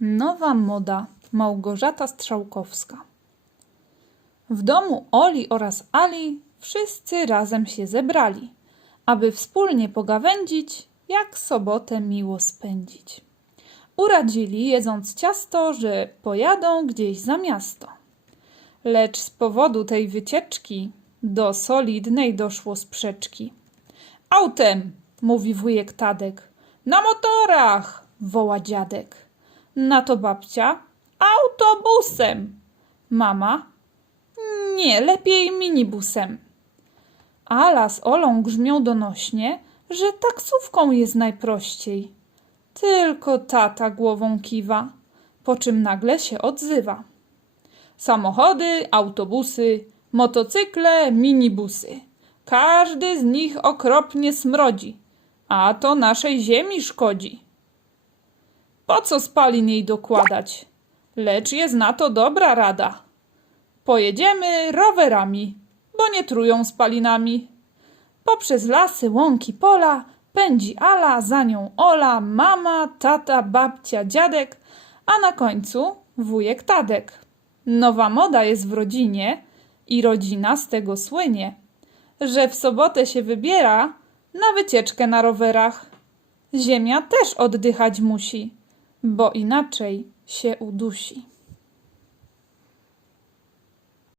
Nowa moda Małgorzata Strzałkowska. W domu Oli oraz Ali wszyscy razem się zebrali, aby wspólnie pogawędzić, jak sobotę miło spędzić. Uradzili, jedząc ciasto, że pojadą gdzieś za miasto. Lecz z powodu tej wycieczki do solidnej doszło sprzeczki. Autem, mówi wujek Tadek. Na motorach, woła dziadek. Na to babcia. Autobusem. Mama. Nie, lepiej minibusem. Ala z Olą grzmią donośnie, że taksówką jest najprościej. Tylko tata głową kiwa, po czym nagle się odzywa. Samochody, autobusy, motocykle, minibusy. Każdy z nich okropnie smrodzi, a to naszej ziemi szkodzi. Po co spalin jej dokładać? Lecz jest na to dobra rada. Pojedziemy rowerami, bo nie trują spalinami. Poprzez lasy, łąki, pola pędzi Ala, za nią Ola, mama, tata, babcia, dziadek, a na końcu wujek Tadek. Nowa moda jest w rodzinie i rodzina z tego słynie, że w sobotę się wybiera na wycieczkę na rowerach. Ziemia też oddychać musi, bo inaczej się udusi.